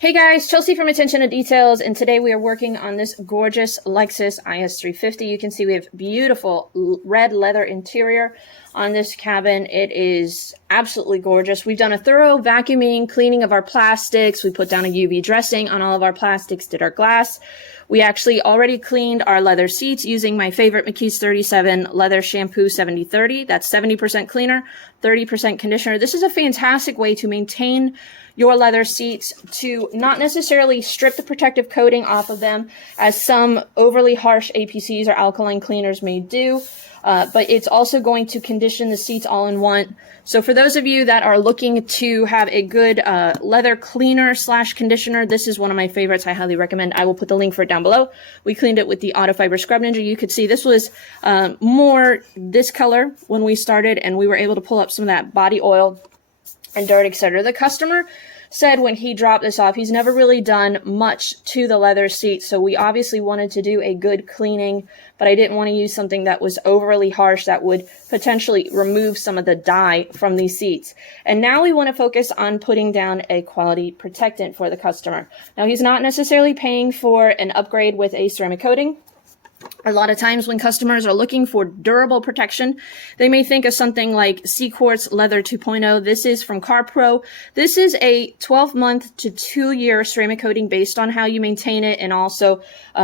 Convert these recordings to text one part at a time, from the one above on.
Hey guys, Chelsea from Attention to Details, and today we are working on this gorgeous Lexus IS350. You can see we have beautiful red leather interior on this cabin. It is absolutely gorgeous. We've done a thorough vacuuming, cleaning of our plastics. We put down a UV dressing on all of our plastics, did our glass. We actually already cleaned our leather seats using my favorite McKee's 37 leather shampoo 70/30. That's 70% cleaner, 30% conditioner. This is a fantastic way to maintain your leather seats, to not necessarily strip the protective coating off of them, as some overly harsh APCs or alkaline cleaners may do, but it's also going to condition the seats all in one. So for those of you that are looking to have a good leather cleaner slash conditioner, this is one of my favorites. I highly recommend. I will put the link for it down below. We cleaned it with the Auto Fiber Scrub Ninja. You could see this was more this color when we started, and we were able to pull up some of that body oil and dirt, etc. The customer said when he dropped this off, he's never really done much to the leather seat, so we obviously wanted to do a good cleaning, but I didn't want to use something that was overly harsh that would potentially remove some of the dye from these seats. And now we want to focus on putting down a quality protectant for the customer. Now, he's not necessarily paying for an upgrade with a ceramic coating. A lot of times when customers are looking for durable protection, they may think of something like Seaquartz Leather 2.0. This is from CarPro. This is a 12-month to 2-year ceramic coating based on how you maintain it and also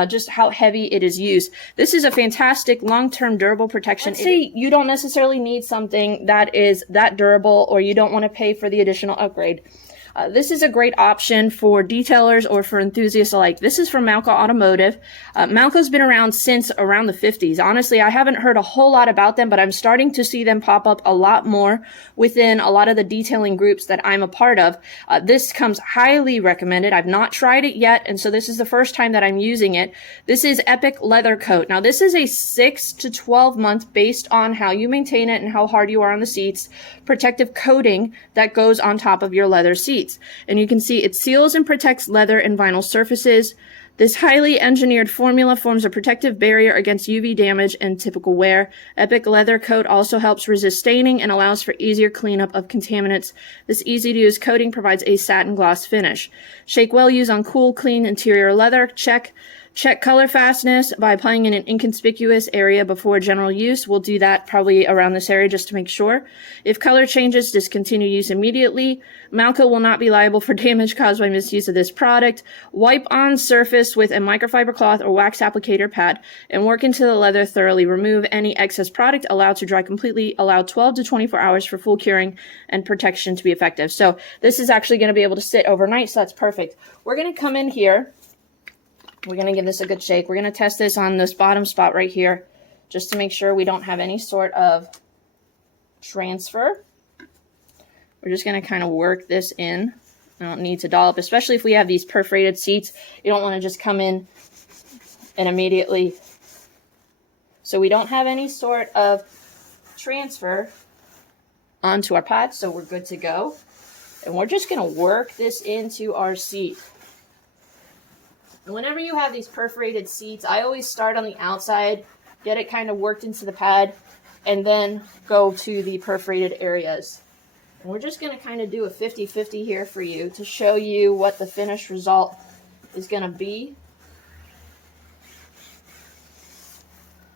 just how heavy it is used. This is a fantastic long-term durable protection. Let's say you don't necessarily need something that is that durable, or you don't want to pay for the additional upgrade. This is a great option for detailers or for enthusiasts alike. This is from Malco Automotive. Malco's been around since around the 50s. Honestly, I haven't heard a whole lot about them, but I'm starting to see them pop up a lot more within a lot of the detailing groups that I'm a part of. This comes highly recommended. I've not tried it yet, and so this is the first time that I'm using it. This is Epic Leather Coat. Now, this is a 6 to 12 month based on how you maintain it and how hard you are on the seats, protective coating that goes on top of your leather seats. And you can see it seals and protects leather and vinyl surfaces. This highly engineered formula forms a protective barrier against UV damage and typical wear. Epic Leather Coat also helps resist staining and allows for easier cleanup of contaminants. This easy-to-use coating provides a satin gloss finish. Shake well, use on cool, clean interior leather. Check color fastness by applying in an inconspicuous area before general use. We'll do that probably around this area just to make sure. If color changes, discontinue use immediately. Malco will not be liable for damage caused by misuse of this product. Wipe on surface with a microfiber cloth or wax applicator pad and work into the leather thoroughly. Remove any excess product. Allow to dry completely. Allow 12 to 24 hours for full curing and protection to be effective. So this is actually going to be able to sit overnight, so that's perfect. We're going to come in here. We're going to give this a good shake. We're going to test this on this bottom spot right here just to make sure we don't have any sort of transfer. We're just going to kind of work this in. I don't need to dollop, especially if we have these perforated seats. You don't want to just come in and immediately. So we don't have any sort of transfer onto our pad, so we're good to go. And we're just going to work this into our seat. And whenever you have these perforated seats, I always start on the outside, get it kind of worked into the pad, and then go to the perforated areas. And we're just going to kind of do a 50-50 here for you to show you what the finished result is going to be.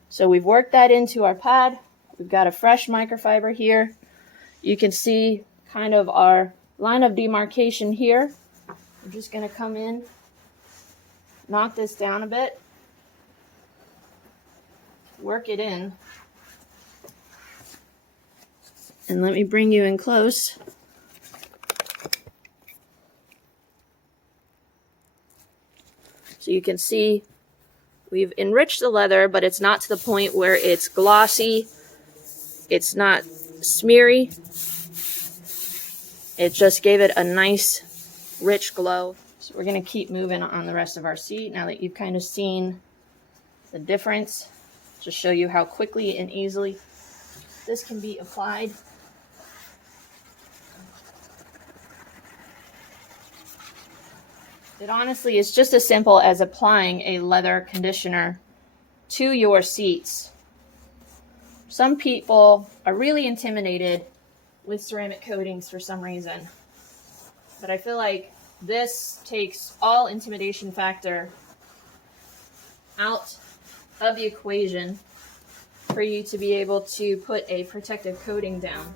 So we've worked that into our pad. We've got a fresh microfiber here. You can see kind of our line of demarcation here. We're just going to come in, knock this down a bit, work it in, and let me bring you in close. So you can see we've enriched the leather, but it's not to the point where it's glossy, it's not smeary. It just gave it a nice, rich glow. So we're going to keep moving on the rest of our seat now that you've kind of seen the difference. Just show you how quickly and easily this can be applied. It honestly is just as simple as applying a leather conditioner to your seats. Some people are really intimidated with ceramic coatings for some reason, but I feel like This takes all intimidation factor out of the equation for you to be able to put a protective coating down.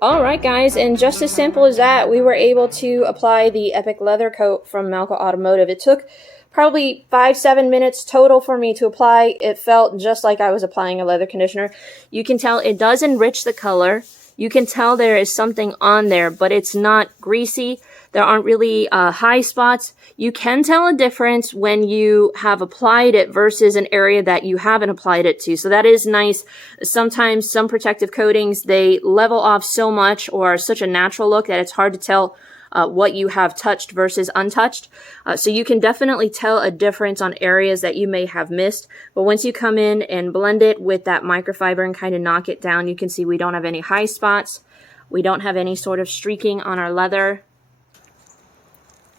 Alright guys, and just as simple as that, we were able to apply the Epic Leather Coat from Malco Automotive. It took probably 5-7 minutes total for me to apply. It felt just like I was applying a leather conditioner. You can tell it does enrich the color. You can tell there is something on there, but it's not greasy. There aren't really high spots. You can tell a difference when you have applied it versus an area that you haven't applied it to. So that is nice. Sometimes some protective coatings, they level off so much or are such a natural look that it's hard to tell what you have touched versus untouched. So you can definitely tell a difference on areas that you may have missed. But once you come in and blend it with that microfiber and kind of knock it down, you can see we don't have any high spots. We don't have any sort of streaking on our leather.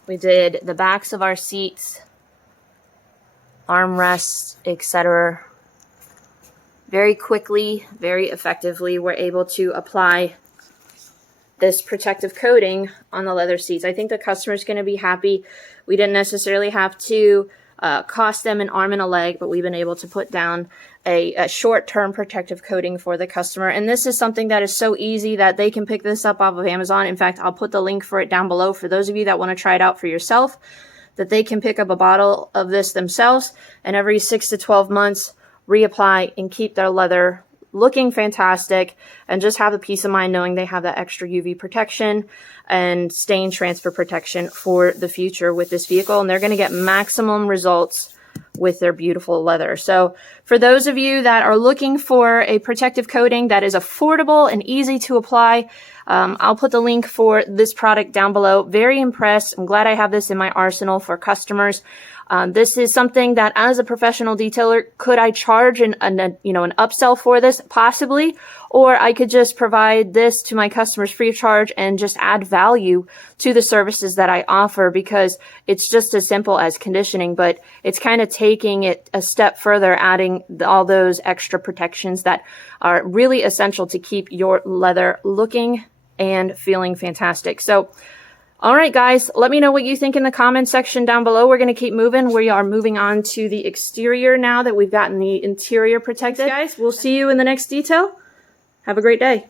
We did the backs of our seats, armrests, etc. Very quickly, very effectively, we're able to apply this protective coating on the leather seats. I think the customer's going to be happy. We didn't necessarily have to cost them an arm and a leg, but we've been able to put down a short-term protective coating for the customer. And this is something that is so easy that they can pick this up off of Amazon. In fact, I'll put the link for it down below for those of you that want to try it out for yourself, that they can pick up a bottle of this themselves and every 6 to 12 months reapply and keep their leather looking fantastic and just have the peace of mind knowing they have that extra UV protection and stain transfer protection for the future with this vehicle. And they're going to get maximum results with their beautiful leather. So for those of you that are looking for a protective coating that is affordable and easy to apply, I'll put the link for this product down below. Very impressed. I'm glad I have this in my arsenal for customers. This is something that as a professional detailer, could I charge an upsell for this? Possibly. Or I could just provide this to my customers free of charge and just add value to the services that I offer, because it's just as simple as conditioning, but it's kind of taking it a step further, adding all those extra protections that are really essential to keep your leather looking and feeling fantastic. So, all right, guys, let me know what you think in the comment section down below. We're going to keep moving. We are moving on to the exterior now that we've gotten the interior protected. Thanks, guys, we'll see you in the next detail. Have a great day.